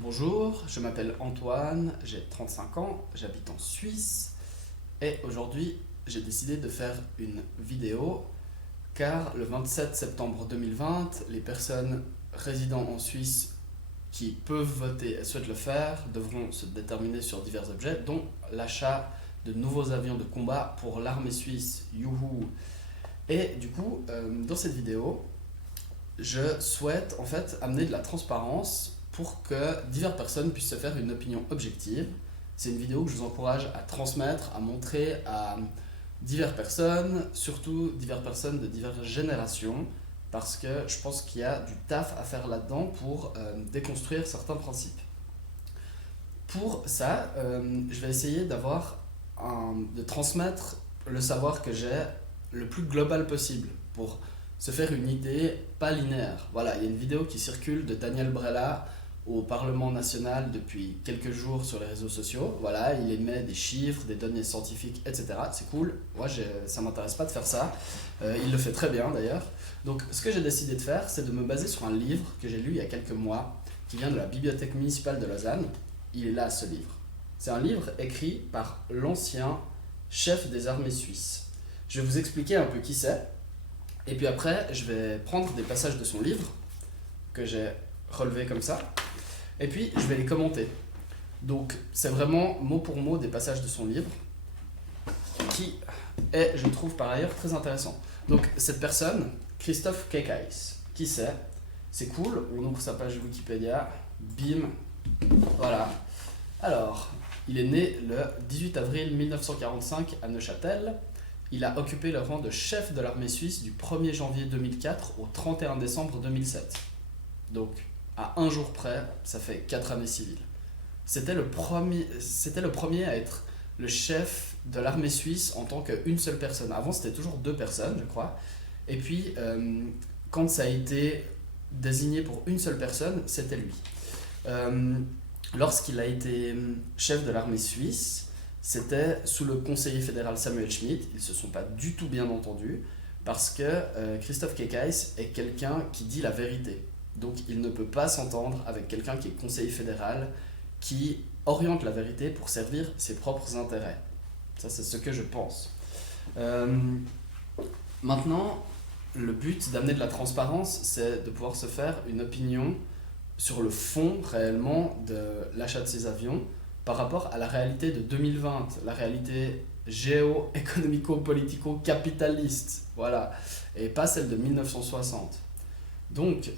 Bonjour, je m'appelle Antoine, j'ai 35 ans, j'habite en Suisse et aujourd'hui j'ai décidé de faire une vidéo car le 27 septembre 2020, les personnes résidant en Suisse qui peuvent voter et souhaitent le faire devront se déterminer sur divers objets, dont l'achat de nouveaux avions de combat pour l'armée suisse. Youhou! Et du coup, dans cette vidéo, je souhaite en fait amener de la transparence pour que diverses personnes puissent se faire une opinion objective. C'est une vidéo que je vous encourage à transmettre, à montrer à diverses personnes, surtout diverses personnes de diverses générations, parce que je pense qu'il y a du taf à faire là-dedans pour déconstruire certains principes. Pour ça, je vais essayer de transmettre le savoir que j'ai le plus global possible pour se faire une idée pas linéaire. Voilà, il y a une vidéo qui circule de Daniel Brella au Parlement national depuis quelques jours sur les réseaux sociaux. Voilà, il émet des chiffres, des données scientifiques, etc. C'est cool. Moi, ça m'intéresse pas de faire ça. Il le fait très bien d'ailleurs. Donc, ce que j'ai décidé de faire, c'est de me baser sur un livre que j'ai lu il y a quelques mois, qui vient de la Bibliothèque municipale de Lausanne. Il est là, ce livre. C'est un livre écrit par l'ancien chef des armées suisses. Je vais vous expliquer un peu qui c'est. Et puis après, je vais prendre des passages de son livre que j'ai relevés comme ça. Et puis, je vais les commenter. Donc, c'est vraiment mot pour mot des passages de son livre qui est, je trouve, par ailleurs, très intéressant. Donc, cette personne, Christophe Kekais, qui c'est? C'est cool, on ouvre sa page Wikipédia, bim, voilà. Alors, il est né le 18 avril 1945 à Neuchâtel. Il a occupé le rang de chef de l'armée suisse du 1er janvier 2004 au 31 décembre 2007. Donc, à un jour près, ça fait 4 années civiles. C'était le premier à être le chef de l'armée suisse en tant qu'une seule personne. Avant, c'était toujours deux personnes, je crois. Et puis, quand ça a été désigné pour une seule personne, c'était lui. Lorsqu'il a été chef de l'armée suisse, c'était sous le conseiller fédéral Samuel Schmidt. Ils ne se sont pas du tout bien entendus parce que Christophe Kekais est quelqu'un qui dit la vérité. Donc il ne peut pas s'entendre avec quelqu'un qui est conseiller fédéral, qui oriente la vérité pour servir ses propres intérêts. Ça, c'est ce que je pense. Maintenant, le but d'amener de la transparence, c'est de pouvoir se faire une opinion sur le fond réellement de l'achat de ces avions par rapport à la réalité de 2020, la réalité géo-économico-politico-capitaliste, voilà, et pas celle de 1960. Donc,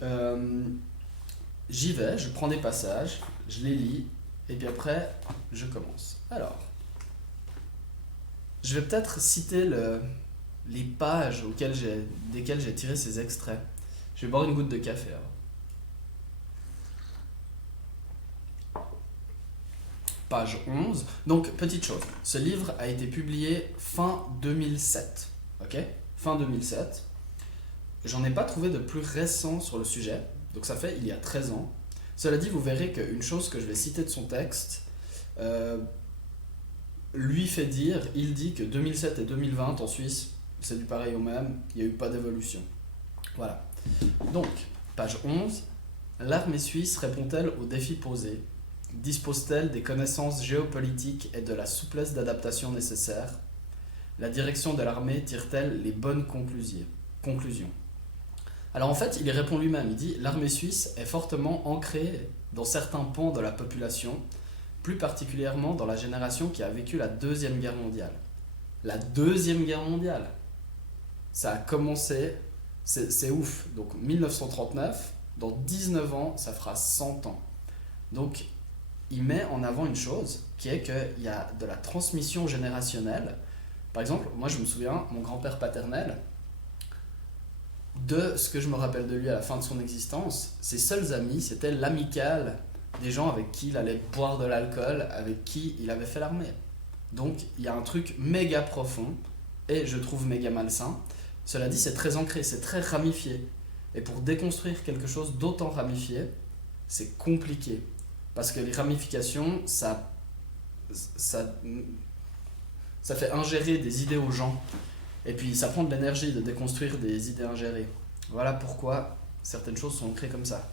j'y vais, je prends des passages, je les lis, et puis après, je commence. Alors, je vais peut-être citer les pages desquelles j'ai tiré ces extraits. Je vais boire une goutte de café alors. Page 11. Donc, petite chose, ce livre a été publié fin 2007. Ok? Fin 2007. J'en ai pas trouvé de plus récent sur le sujet, donc ça fait il y a 13 ans. Cela dit, vous verrez qu'une chose que je vais citer de son texte lui fait dire, il dit que 2007 et 2020 en Suisse, c'est du pareil au même, il n'y a eu pas d'évolution. Voilà. Donc, page 11. L'armée suisse répond-elle aux défis posés? Dispose-t-elle des connaissances géopolitiques et de la souplesse d'adaptation nécessaires? La direction de l'armée tire-t-elle les bonnes conclusions? Alors en fait, il y répond lui-même, il dit « L'armée suisse est fortement ancrée dans certains pans de la population, plus particulièrement dans la génération qui a vécu la Deuxième Guerre mondiale. » La Deuxième Guerre mondiale, ça a commencé, c'est ouf, donc 1939, dans 19 ans, ça fera 100 ans. Donc il met en avant une chose, qui est qu'il y a de la transmission générationnelle. Par exemple, moi je me souviens, mon grand-père paternel, de ce que je me rappelle de lui à la fin de son existence, ses seuls amis, c'était l'amicale des gens avec qui il allait boire de l'alcool, avec qui il avait fait l'armée. Donc il y a un truc méga profond, et je trouve méga malsain. Cela dit, c'est très ancré, c'est très ramifié. Et pour déconstruire quelque chose d'autant ramifié, c'est compliqué. Parce que les ramifications, ça fait ingérer des idées aux gens. Et puis ça prend de l'énergie de déconstruire des idées ingérées. Voilà pourquoi certaines choses sont ancrées comme ça.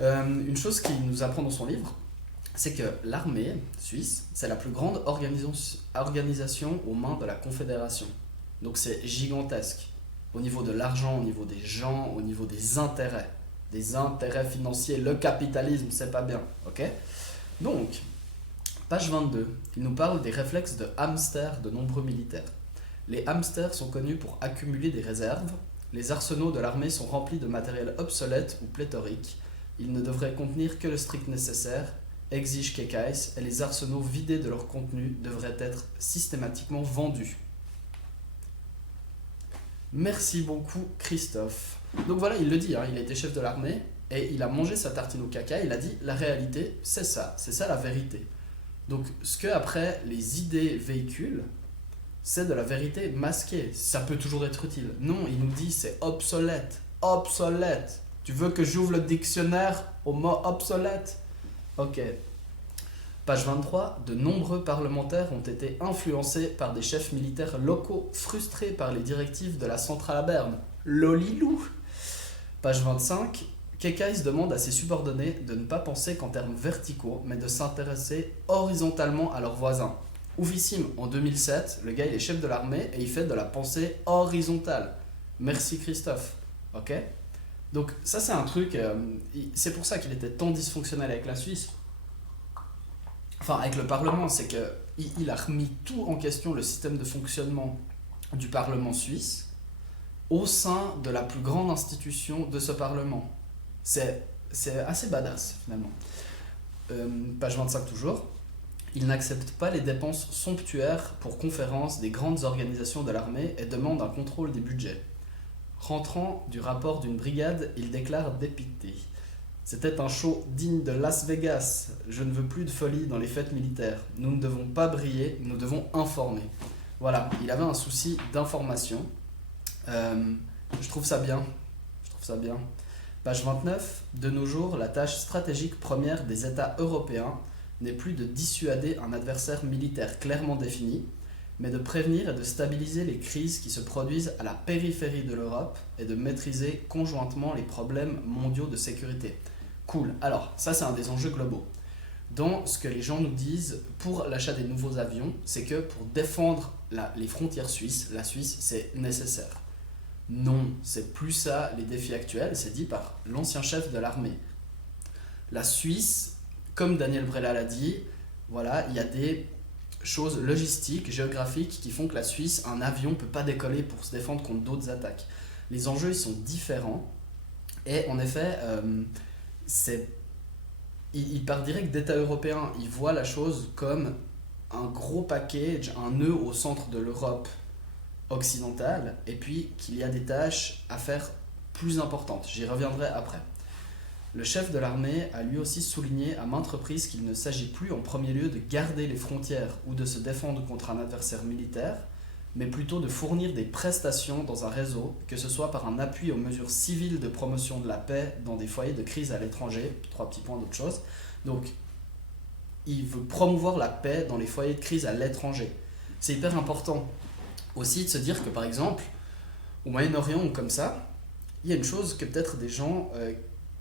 Une chose qu'il nous apprend dans son livre, c'est que l'armée suisse, c'est la plus grande organisation aux mains de la Confédération. Donc c'est gigantesque. Au niveau de l'argent, au niveau des gens, au niveau des intérêts. Des intérêts financiers. Le capitalisme, c'est pas bien. Ok? Donc, page 22, il nous parle des réflexes de hamster de nombreux militaires. Les hamsters sont connus pour accumuler des réserves. Les arsenaux de l'armée sont remplis de matériel obsolète ou pléthorique. Ils ne devraient contenir que le strict nécessaire, exige Kekais, et les arsenaux vidés de leur contenu devraient être systématiquement vendus. Merci beaucoup Christophe. Donc voilà, il le dit, il était chef de l'armée et il a mangé sa tartine au caca, il a dit la réalité c'est ça la vérité. Donc ce que après les idées véhiculent, c'est de la vérité masquée, ça peut toujours être utile. Non, il nous dit c'est obsolète, obsolète. Tu veux que j'ouvre le dictionnaire au mot obsolète? Ok. Page 23, de nombreux parlementaires ont été influencés par des chefs militaires locaux frustrés par les directives de la centrale à Berne. Lolilou. Page 25, Kekais demande à ses subordonnés de ne pas penser qu'en termes verticaux, mais de s'intéresser horizontalement à leurs voisins. Oufissime, en 2007, le gars il est chef de l'armée et il fait de la pensée horizontale. Merci Christophe. Ok? Donc ça c'est un truc, c'est pour ça qu'il était tant dysfonctionnel avec la Suisse. Enfin, avec le Parlement, c'est qu'il a remis tout en question, le système de fonctionnement du Parlement suisse, au sein de la plus grande institution de ce Parlement. C'est assez badass, finalement. Page 25 toujours. Il n'accepte pas les dépenses somptuaires pour conférences des grandes organisations de l'armée et demande un contrôle des budgets. Rentrant du rapport d'une brigade, il déclare dépité. C'était un show digne de Las Vegas. Je ne veux plus de folie dans les fêtes militaires. Nous ne devons pas briller, nous devons informer. Voilà, il avait un souci d'information. Je trouve ça bien. Page 29. De nos jours, la tâche stratégique première des États européens n'est plus de dissuader un adversaire militaire clairement défini, mais de prévenir et de stabiliser les crises qui se produisent à la périphérie de l'Europe et de maîtriser conjointement les problèmes mondiaux de sécurité. Cool. Alors, ça c'est un des enjeux globaux. Dans ce que les gens nous disent pour l'achat des nouveaux avions, c'est que pour défendre les frontières suisses, la Suisse, c'est nécessaire. Non, c'est plus ça les défis actuels, c'est dit par l'ancien chef de l'armée. La Suisse, comme Daniel Brella l'a dit, voilà, il y a des choses logistiques, géographiques qui font que la Suisse, un avion ne peut pas décoller pour se défendre contre d'autres attaques. Les enjeux ils sont différents et en effet, il part direct d'États européens. Il voit la chose comme un gros package, un nœud au centre de l'Europe occidentale et puis qu'il y a des tâches à faire plus importantes. J'y reviendrai après. Le chef de l'armée a lui aussi souligné à maintes reprises qu'il ne s'agit plus en premier lieu de garder les frontières ou de se défendre contre un adversaire militaire, mais plutôt de fournir des prestations dans un réseau, que ce soit par un appui aux mesures civiles de promotion de la paix dans des foyers de crise à l'étranger, 3 petits points d'autre chose. Donc, il veut promouvoir la paix dans les foyers de crise à l'étranger. C'est hyper important aussi de se dire que par exemple, au Moyen-Orient ou comme ça, il y a une chose que peut-être des gens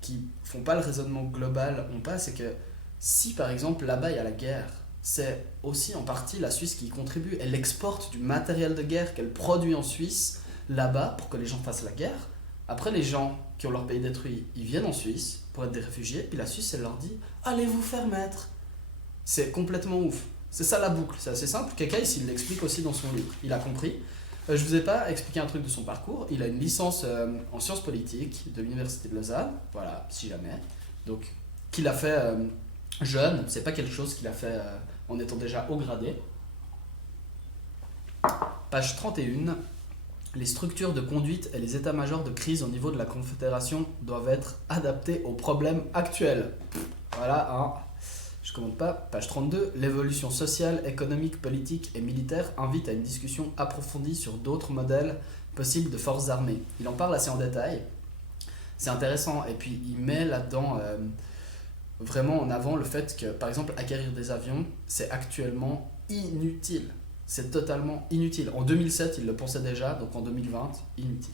qui font pas le raisonnement global ont pas, c'est que si par exemple là-bas il y a la guerre, c'est aussi en partie la Suisse qui y contribue. Elle exporte du matériel de guerre qu'elle produit en Suisse là-bas pour que les gens fassent la guerre. Après les gens qui ont leur pays détruit, ils viennent en Suisse pour être des réfugiés, puis la Suisse elle leur dit allez vous faire mettre. C'est complètement ouf. C'est ça la boucle, c'est assez simple. Kekais il l'explique aussi dans son livre, il a compris. Je vous ai pas expliqué un truc de son parcours. Il a une licence en sciences politiques de l'université de Lausanne, voilà, si jamais. Donc, qu'il a fait jeune, c'est pas quelque chose qu'il a fait en étant déjà haut gradé. Page 31. Les structures de conduite et les états-majors de crise au niveau de la Confédération doivent être adaptés aux problèmes actuels. Voilà, hein. Je ne commente pas. Page 32. L'évolution sociale, économique, politique et militaire invite à une discussion approfondie sur d'autres modèles possibles de forces armées. Il en parle assez en détail. C'est intéressant. Et puis, il met là-dedans vraiment en avant le fait que, par exemple, acquérir des avions, c'est actuellement inutile. C'est totalement inutile. En 2007, il le pensait déjà, donc en 2020, inutile.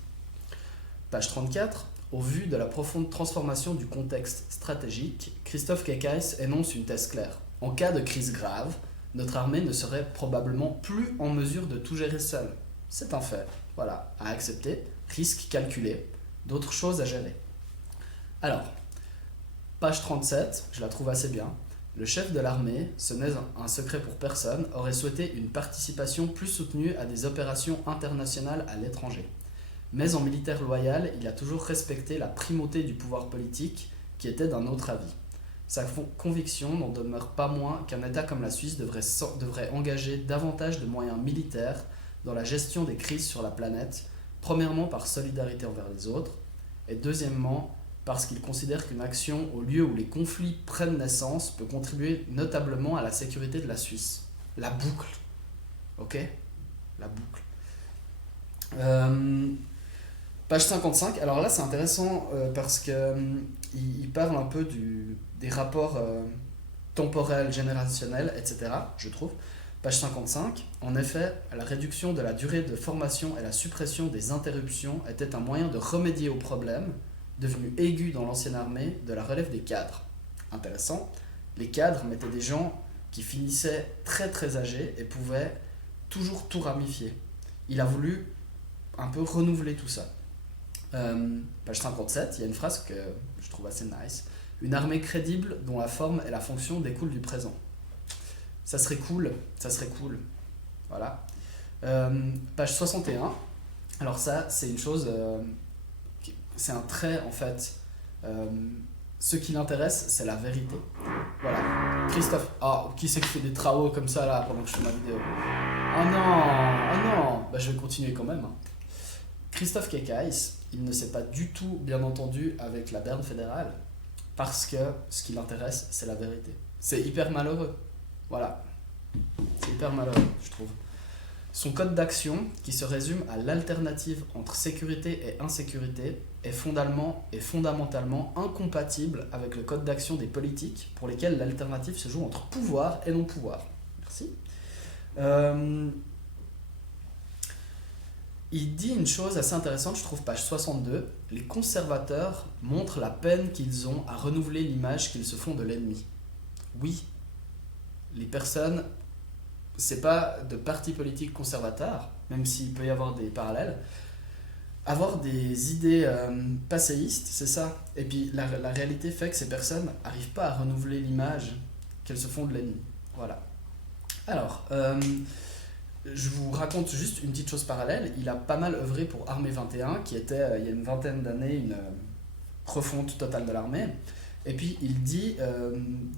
Page 34. Au vu de la profonde transformation du contexte stratégique, Christophe Kekais énonce une thèse claire. En cas de crise grave, notre armée ne serait probablement plus en mesure de tout gérer seule. C'est un fait, voilà, à accepter, risque calculé, d'autres choses à gérer. Alors, page 37, je la trouve assez bien. Le chef de l'armée, ce n'est un secret pour personne, aurait souhaité une participation plus soutenue à des opérations internationales à l'étranger. Mais en militaire loyal, il a toujours respecté la primauté du pouvoir politique qui était d'un autre avis. Sa conviction n'en demeure pas moins qu'un État comme la Suisse devrait engager davantage de moyens militaires dans la gestion des crises sur la planète, premièrement par solidarité envers les autres, et deuxièmement parce qu'il considère qu'une action au lieu où les conflits prennent naissance peut contribuer notablement à la sécurité de la Suisse. La boucle. Ok ? La boucle. Page 55, alors là c'est intéressant parce qu'il parle un peu des rapports temporels, générationnels, etc. Je trouve. Page 55, en effet, la réduction de la durée de formation et la suppression des interruptions était un moyen de remédier au problème, devenu aigu dans l'ancienne armée, de la relève des cadres. Intéressant, les cadres mettaient des gens qui finissaient très très âgés et pouvaient toujours tout ramifier. Il a voulu un peu renouveler tout ça. Page 57, il y a une phrase que je trouve assez nice. Une armée crédible dont la forme et la fonction découlent du présent. Ça serait cool. Voilà. Page 61. Alors ça, c'est une chose... c'est un trait, en fait. Ce qui l'intéresse, c'est la vérité. Voilà. Christophe... Ah, qui c'est qui fait des travaux comme ça, là, pendant que je fais ma vidéo? Oh non. Bah, je vais continuer quand même. Christophe Kekais, il ne s'est pas du tout bien entendu avec la Berne fédérale parce que ce qui l'intéresse, c'est la vérité. C'est hyper malheureux. Voilà. C'est hyper malheureux, je trouve. Son code d'action, qui se résume à l'alternative entre sécurité et insécurité, est fondamentalement incompatible avec le code d'action des politiques pour lesquels l'alternative se joue entre pouvoir et non-pouvoir. Merci. Il dit une chose assez intéressante, je trouve, page 62. Les conservateurs montrent la peine qu'ils ont à renouveler l'image qu'ils se font de l'ennemi. Oui, les personnes, c'est pas de parti politique conservateur, même s'il peut y avoir des parallèles. Avoir des idées passéistes, c'est ça. Et puis la réalité fait que ces personnes n'arrivent pas à renouveler l'image qu'elles se font de l'ennemi. Voilà. Alors, je vous raconte juste une petite chose parallèle. Il a pas mal œuvré pour Armée 21, qui était, il y a une vingtaine d'années, une refonte totale de l'armée. Et puis il dit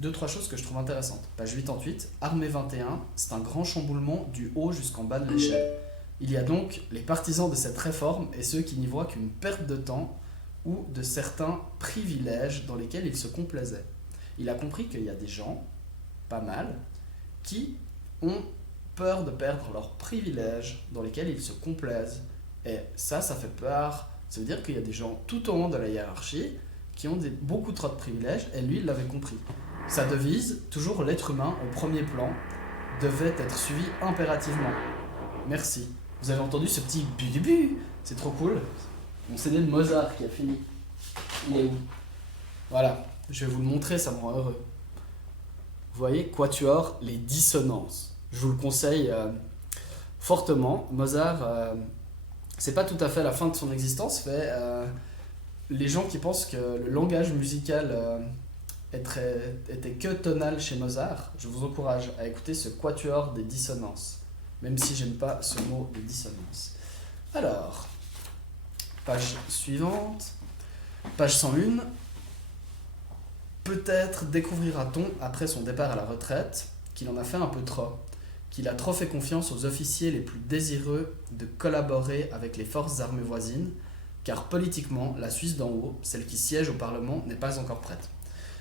2-3 choses que je trouve intéressantes. Page 88, Armée 21, c'est un grand chamboulement du haut jusqu'en bas de l'échelle. Il y a donc les partisans de cette réforme et ceux qui n'y voient qu'une perte de temps ou de certains privilèges dans lesquels il se complaisait. Il a compris qu'il y a des gens, pas mal, qui ont peur de perdre leurs privilèges dans lesquels ils se complaisent. Et ça fait peur. Ça veut dire qu'il y a des gens tout au long de la hiérarchie qui ont beaucoup trop de privilèges, et lui, il l'avait compris. Sa devise, toujours l'être humain au premier plan, devait être suivie impérativement. Merci. Vous avez entendu ce petit bu-du-bu? C'est trop cool. Mon CD de Mozart qui a fini. Il est où? Voilà, je vais vous le montrer, ça me rend heureux. Vous voyez, Quatuor, les dissonances. Je vous le conseille fortement. Mozart, c'est pas tout à fait la fin de son existence, mais les gens qui pensent que le langage musical était que tonal chez Mozart, je vous encourage à écouter ce Quatuor des dissonances, même si j'aime pas ce mot de dissonance. Alors, page suivante, page 101. Peut-être découvrira-t-on, après son départ à la retraite, qu'il en a fait un peu trop, qu'il a trop fait confiance aux officiers les plus désireux de collaborer avec les forces armées voisines, car politiquement, la Suisse d'en haut, celle qui siège au Parlement, n'est pas encore prête.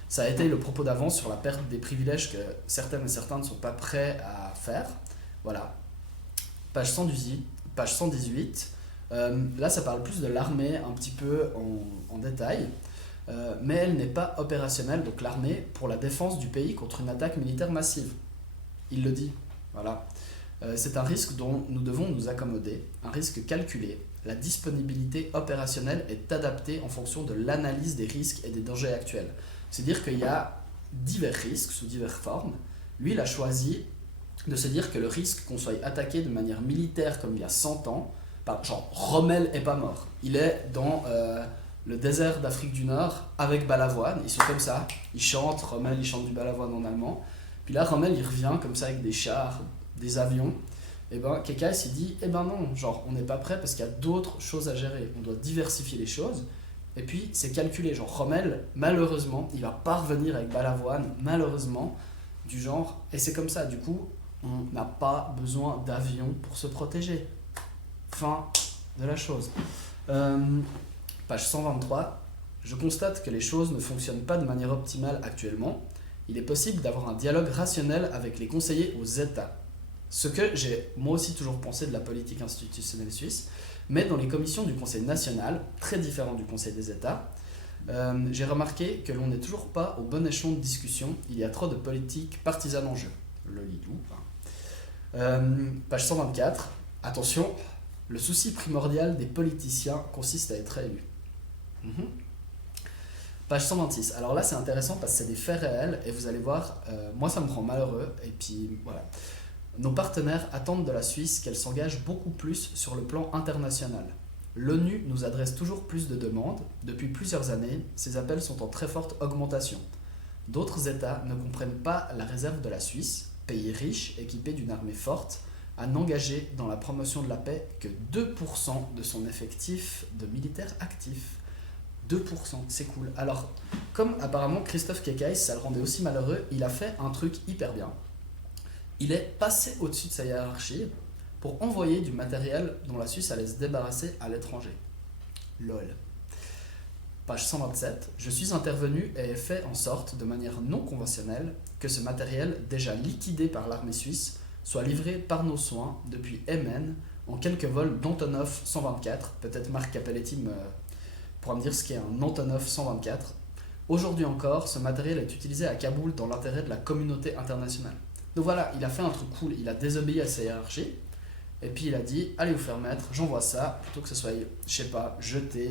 Ça a été le propos d'avant sur la perte des privilèges que certaines et certains ne sont pas prêts à faire. Voilà. Page 118. Là, ça parle plus de l'armée, un petit peu en détail. Mais elle n'est pas opérationnelle, donc l'armée, pour la défense du pays contre une attaque militaire massive. Il le dit. Voilà. C'est un risque dont nous devons nous accommoder, un risque calculé, La disponibilité opérationnelle est adaptée en fonction de l'analyse des risques et des dangers actuels. C'est-à-dire qu'il y a divers risques sous diverses formes. Lui, il a choisi de se dire que le risque qu'on soit attaqué de manière militaire comme il y a 100 ans, genre Rommel est pas mort. Il est dans le désert d'Afrique du Nord avec Balavoine, ils sont comme ça, ils chantent, Rommel il chante du Balavoine en allemand. Puis là, Rommel il revient comme ça avec des chars, des avions. Et ben Kekai s'est dit, eh ben non, genre on n'est pas prêt parce qu'il y a d'autres choses à gérer, on doit diversifier les choses. Et puis c'est calculé, genre Rommel, malheureusement, il va pas revenir avec Balavoine, malheureusement, du genre, et c'est comme ça, du coup, on n'a pas besoin d'avions pour se protéger. Fin de la chose. Page 123. Je constate que les choses ne fonctionnent pas de manière optimale actuellement. Il est possible d'avoir un dialogue rationnel avec les conseillers aux États. Ce que j'ai moi aussi toujours pensé de la politique institutionnelle suisse, mais dans les commissions du Conseil national, très différent du Conseil des États, j'ai remarqué que l'on n'est toujours pas au bon échelon de discussion. Il y a trop de politique partisane en jeu. Le Lidou. Page 124. Attention, le souci primordial des politiciens consiste à être élu. Page 126. Alors là, c'est intéressant parce que c'est des faits réels et vous allez voir, moi ça me rend malheureux. Et puis voilà. Nos partenaires attendent de la Suisse qu'elle s'engage beaucoup plus sur le plan international. L'ONU nous adresse toujours plus de demandes. Depuis plusieurs années, ces appels sont en très forte augmentation. D'autres États ne comprennent pas la réserve de la Suisse, pays riche, équipé d'une armée forte, à n'engager dans la promotion de la paix que 2% de son effectif de militaires actifs. 2%, c'est cool. Alors, comme apparemment Christophe Kekai, ça le rendait aussi malheureux, il a fait un truc hyper bien. Il est passé au-dessus de sa hiérarchie pour envoyer du matériel dont la Suisse allait se débarrasser à l'étranger. LOL. Page 127. Je suis intervenu et ai fait en sorte, de manière non conventionnelle, que ce matériel, déjà liquidé par l'armée suisse, soit livré par nos soins depuis Emmen en quelques vols d'Antonov 124. Peut-être Marc Capelletti pourra me dire ce qu'est un Antonov 124. Aujourd'hui encore, ce matériel est utilisé à Kaboul dans l'intérêt de la communauté internationale. Donc voilà, il a fait un truc cool, il a désobéi à sa hiérarchie, et puis il a dit, allez vous faire mettre, j'envoie ça, plutôt que ce soit, je sais pas, jeté,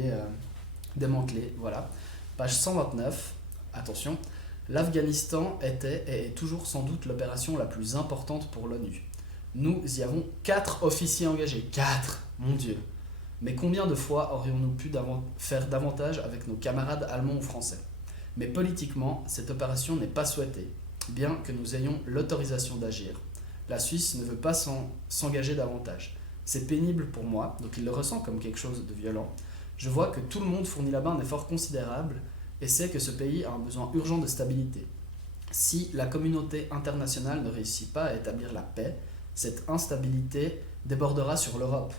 démantelé, voilà. Page 129, attention, l'Afghanistan était et est toujours sans doute l'opération la plus importante pour l'ONU. Nous y avons 4 officiers engagés, 4, mon Dieu. Mais combien de fois aurions-nous pu faire davantage avec nos camarades allemands ou français ? Mais politiquement, cette opération n'est pas souhaitée, bien que nous ayons l'autorisation d'agir. La Suisse ne veut pas s'engager davantage. C'est pénible pour moi, donc il le ressent comme quelque chose de violent. Je vois que tout le monde fournit là-bas un effort considérable et sait que ce pays a un besoin urgent de stabilité. Si la communauté internationale ne réussit pas à établir la paix, cette instabilité débordera sur l'Europe.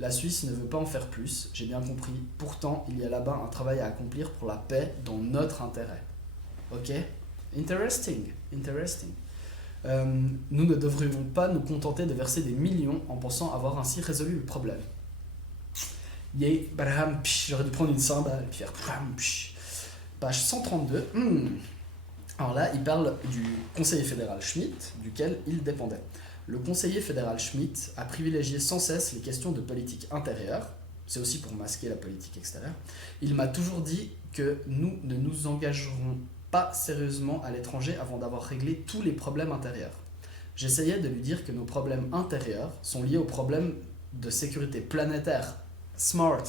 La Suisse ne veut pas en faire plus, j'ai bien compris. Pourtant, il y a là-bas un travail à accomplir pour la paix dans notre intérêt. Ok ? Interesting. Nous ne devrions pas nous contenter de verser des millions en pensant avoir ainsi résolu le problème. J'aurais dû prendre une cymbale et faire page 132. Alors là, il parle du conseiller fédéral Schmitt, duquel il dépendait. Le conseiller fédéral Schmitt a privilégié sans cesse les questions de politique intérieure, c'est aussi pour masquer la politique extérieure. Il m'a toujours dit que nous ne nous engagerons pas sérieusement à l'étranger avant d'avoir réglé tous les problèmes intérieurs. J'essayais de lui dire que nos problèmes intérieurs sont liés aux problèmes de sécurité planétaire. Smart.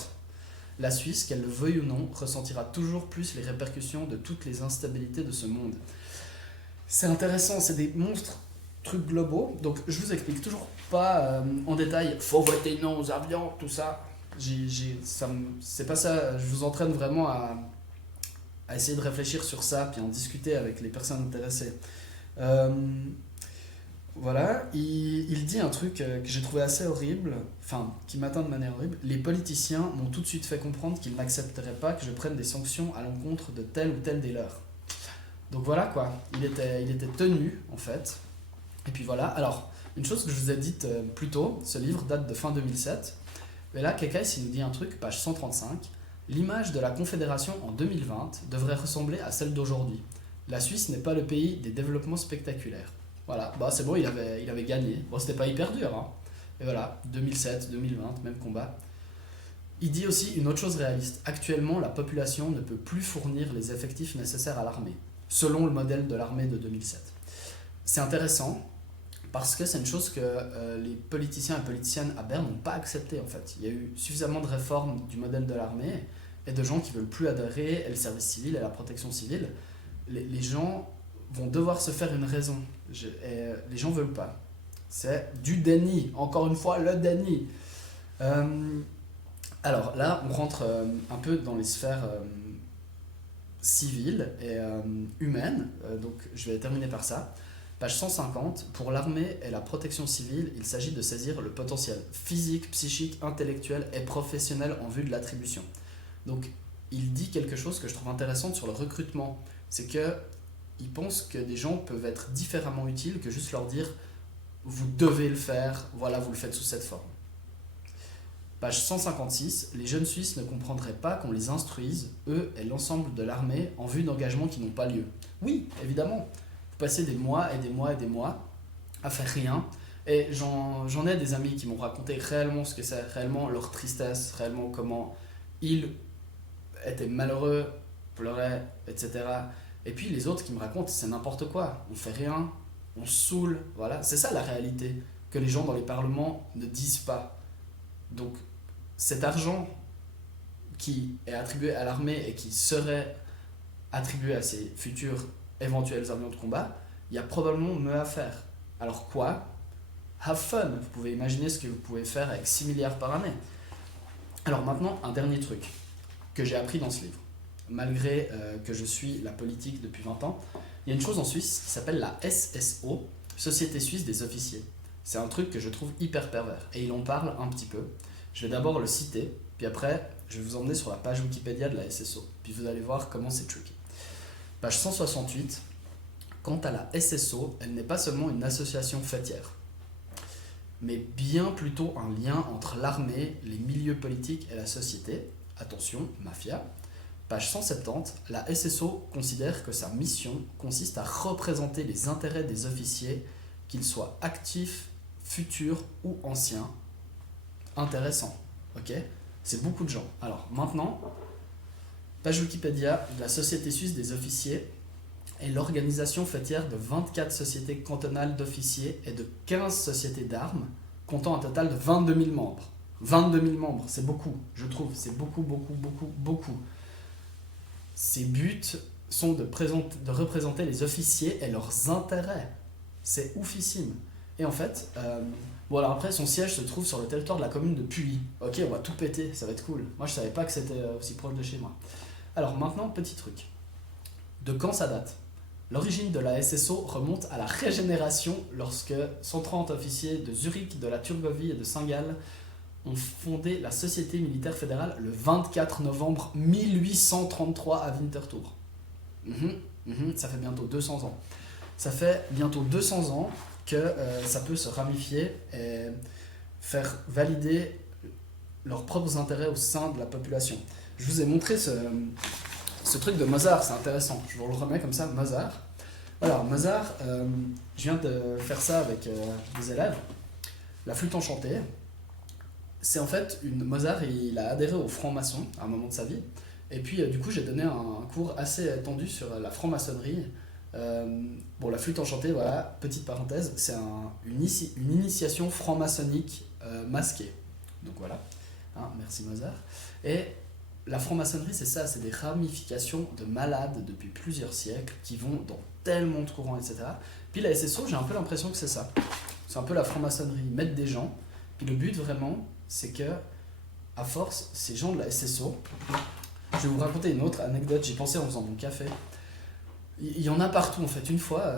La Suisse, qu'elle le veuille ou non, ressentira toujours plus les répercussions de toutes les instabilités de ce monde. C'est intéressant, c'est des monstres trucs globaux. Donc je vous explique toujours pas en détail, faut voter non aux avions, tout ça. C'est pas ça, je vous entraîne vraiment à essayer de réfléchir sur ça, puis en discuter avec les personnes intéressées. Voilà, il dit un truc que j'ai trouvé assez horrible, enfin, qui m'atteint de manière horrible. Les politiciens m'ont tout de suite fait comprendre qu'ils n'accepteraient pas que je prenne des sanctions à l'encontre de tel ou tel des leurs. Donc voilà quoi, il était tenu en fait. Et puis voilà, alors, une chose que je vous ai dite plus tôt, ce livre date de fin 2007. Mais là, Kekai il nous dit un truc, page 135. L'image de la Confédération en 2020 devrait ressembler à celle d'aujourd'hui. La Suisse n'est pas le pays des développements spectaculaires. Voilà, bah c'est bon, il avait gagné. Bon, c'était pas hyper dur, hein. Et voilà, 2007, 2020, même combat. Il dit aussi une autre chose réaliste. Actuellement, la population ne peut plus fournir les effectifs nécessaires à l'armée, selon le modèle de l'armée de 2007. C'est intéressant parce que c'est une chose que les politiciens et politiciennes à Berne n'ont pas accepté en fait. Il y a eu suffisamment de réformes du modèle de l'armée et de gens qui ne veulent plus adhérer au service civil et à la protection civile. Les gens vont devoir se faire une raison. Les gens ne veulent pas. C'est du déni. Encore une fois, le déni. Alors là, on rentre un peu dans les sphères civiles et humaines. Donc je vais terminer par ça. Page 150, pour l'armée et la protection civile, il s'agit de saisir le potentiel physique, psychique, intellectuel et professionnel en vue de l'attribution. Donc, il dit quelque chose que je trouve intéressant sur le recrutement. C'est qu'il pense que des gens peuvent être différemment utiles que juste leur dire « vous devez le faire, voilà, vous le faites sous cette forme ». Page 156, les jeunes Suisses ne comprendraient pas qu'on les instruise, eux et l'ensemble de l'armée, en vue d'engagements qui n'ont pas lieu. Oui, évidemment. Passer des mois et des mois et des mois à faire rien. Et j'en ai des amis qui m'ont raconté réellement ce que c'est, réellement leur tristesse, réellement comment ils étaient malheureux, pleuraient, etc. Et puis les autres qui me racontent, c'est n'importe quoi. On fait rien, on se saoule, voilà. C'est ça la réalité que les gens dans les parlements ne disent pas. Donc cet argent qui est attribué à l'armée et qui serait attribué à ses futurs éventuels avions de combat, il y a probablement mieux à faire. Alors quoi? Have fun. Vous pouvez imaginer ce que vous pouvez faire avec 6 milliards par année. Alors maintenant, un dernier truc que j'ai appris dans ce livre. Malgré que je suis la politique depuis 20 ans, il y a une chose en Suisse qui s'appelle la SSO, Société Suisse des Officiers. C'est un truc que je trouve hyper pervers, et il en parle un petit peu. Je vais d'abord le citer, puis après, je vais vous emmener sur la page Wikipédia de la SSO, puis vous allez voir comment c'est tricky. Page 168, quant à la SSO, elle n'est pas seulement une association fêtière, mais bien plutôt un lien entre l'armée, les milieux politiques et la société. Attention, mafia. Page 170, la SSO considère que sa mission consiste à représenter les intérêts des officiers, qu'ils soient actifs, futurs ou anciens. Intéressant, ok? C'est beaucoup de gens. Alors maintenant, page Wikipédia de la Société Suisse des Officiers est l'organisation fêtière de 24 sociétés cantonales d'officiers et de 15 sociétés d'armes, comptant un total de 22 000 membres. 22 000 membres, c'est beaucoup, je trouve, c'est beaucoup, beaucoup, beaucoup, beaucoup. Ses buts sont de représenter les officiers et leurs intérêts. C'est oufissime. Et en fait, bon alors après, son siège se trouve sur le territoire de la commune de Puy. Ok, on va tout péter, ça va être cool. Moi, je savais pas que c'était aussi proche de chez moi. Alors maintenant, petit truc. De quand ça date? L'origine de la SSO remonte à la régénération lorsque 130 officiers de Zurich, de la Turgovie et de Saint-Gall ont fondé la Société militaire fédérale le 24 novembre 1833 à Winterthur. Ça fait bientôt 200 ans. Ça fait bientôt 200 ans que ça peut se ramifier et faire valider leurs propres intérêts au sein de la population. Je vous ai montré ce truc de Mozart, c'est intéressant. Je vous le remets comme ça, Mozart. Alors, Mozart, je viens de faire ça avec des élèves. La flûte enchantée, c'est en fait Mozart, il a adhéré au franc-maçon à un moment de sa vie. Et puis, du coup, j'ai donné un cours assez étendu sur la franc-maçonnerie. Bon, la flûte enchantée, voilà, petite parenthèse, c'est une initiation franc-maçonnique masquée. Donc voilà, hein, merci Mozart. Et la franc-maçonnerie, c'est ça, c'est des ramifications de malades depuis plusieurs siècles qui vont dans tellement de courants, etc. Puis la SSO, j'ai un peu l'impression que c'est ça. C'est un peu la franc-maçonnerie, mettre des gens. Puis le but vraiment, c'est que, à force, ces gens de la SSO, je vais vous raconter une autre anecdote, j'y pensais en faisant mon café. Il y en a partout en fait. Une fois,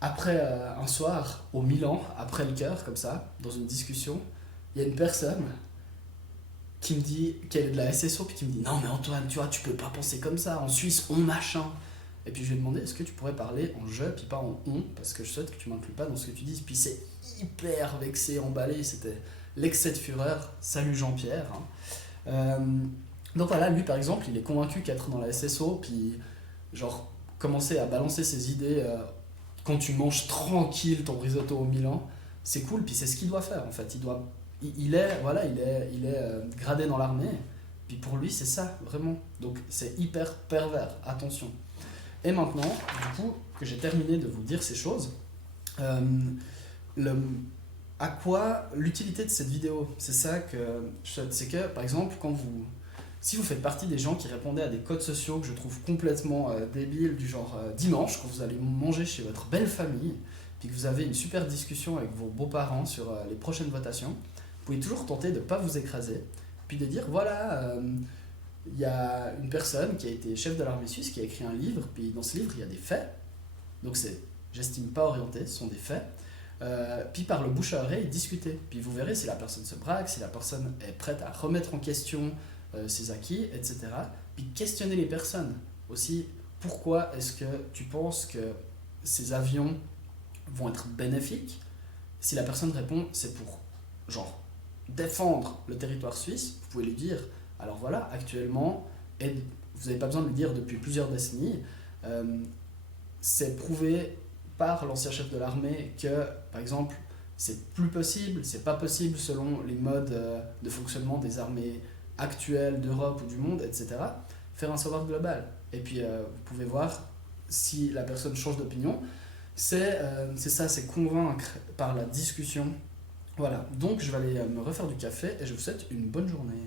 après un soir au Milan, après le cœur, comme ça, dans une discussion, il y a une personne qui me dit qu'elle est de la SSO, puis qui me dit non mais Antoine, tu vois, tu peux pas penser comme ça, en Suisse on machin. Et puis je lui ai demandé est-ce que tu pourrais parler en je, puis pas en on, parce que je souhaite que tu m'inclues pas dans ce que tu dis. Puis c'est hyper vexé, emballé, c'était l'excès de fureur. Salut Jean-Pierre. Hein. Donc voilà, lui par exemple, il est convaincu qu'être dans la SSO, puis genre commencer à balancer ses idées quand tu manges tranquille ton risotto au Milan, c'est cool, puis c'est ce qu'il doit faire en fait. Il doit il est gradé dans l'armée, puis pour lui c'est ça, vraiment. Donc c'est hyper pervers, attention. Et maintenant, du coup, que j'ai terminé de vous dire ces choses, euh, le, à quoi l'utilité de cette vidéo? C'est ça que je souhaite. C'est que, par exemple, si vous faites partie des gens qui répondaient à des codes sociaux que je trouve complètement débiles, du genre dimanche, quand vous allez manger chez votre belle famille, puis que vous avez une super discussion avec vos beaux-parents sur les prochaines votations, vous pouvez toujours tenter de ne pas vous écraser, puis de dire voilà, il y a une personne qui a été chef de l'armée suisse qui a écrit un livre, puis dans ce livre il y a des faits, donc j'estime pas orienté, ce sont des faits. Puis par le bouche à oreille, discuter. Puis vous verrez si la personne se braque, si la personne est prête à remettre en question ses acquis, etc. Puis questionner les personnes aussi. Pourquoi est-ce que tu penses que ces avions vont être bénéfiques? Si la personne répond c'est pour genre défendre le territoire suisse, vous pouvez lui dire alors voilà, actuellement, et vous n'avez pas besoin de le dire depuis plusieurs décennies, c'est prouvé par l'ancien chef de l'armée que, par exemple, c'est plus possible, c'est pas possible selon les modes de fonctionnement des armées actuelles d'Europe ou du monde, etc., faire un savoir global. Et puis, vous pouvez voir si la personne change d'opinion. C'est ça, c'est convaincre par la discussion. Voilà, donc je vais aller me refaire du café et je vous souhaite une bonne journée.